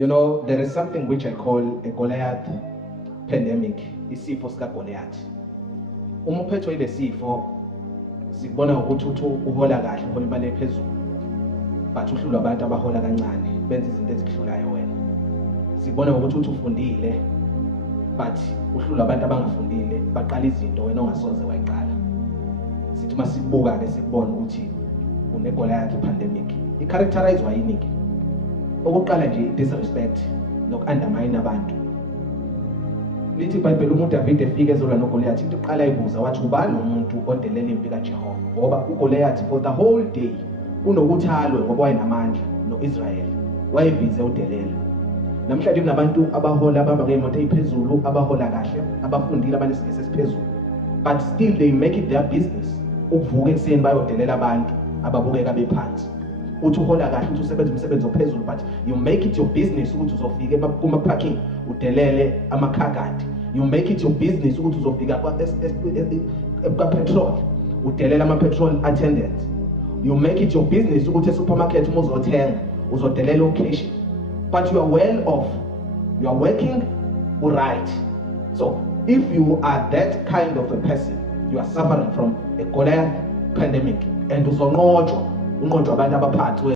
You know, there is something which I call a Goliath pandemic, isifo sikaGoliath. Uma uphethwe ile sifo sikubona ukuthi uhola kahle, uhola imali ephezulu, but uhlula abantu abahola kancane, benza izinto ezikuhlulayo wena. Sikubona ukuthi ufundile, but uhlula abantu abangafundile, baqala izinto wena ongasoze wayiqala. Sithi masibuka ke sikubona ukuthi une-Goliath pandemic. I-characterize yini ke? Okokuqala nje disrespect noku-undermine abantu. Lithi iBhayibheli umuntu Davide efika ezolwa noGoliath, into yokuqala ayibuza wathi ubani umuntu odelela impi kaJehova, ngoba uGoliath for the whole day kunokuthi alwe ngoba wayenamandla no-Israyeli wayebhize udelela. Namhlanje kunabantu abahola abahamba ngey'moto ey'phezulu, abahola kahle, abafundile, abanesigesi esiphezulu, but still they make it their business ukuvuka ekuseni bayodelela abantu ababukeka bephansi. Uthi uhola kahle, uthi usebenza umsebenzi ophezulu, but you make it your business ukuthi uzofika kuma-parking udelele amakhagadi. You make it your business ukuthi uzofika kwa-petrol udelele ama-petrol attendant. You make it your business ukuthi e-supermarket uma uzothenga uzodelela occasion. But you are well off, you are working right. So if you are that kind of a person, you are suffering from a Goliath pandemic, and uzonqotshwa abantu abaphathwe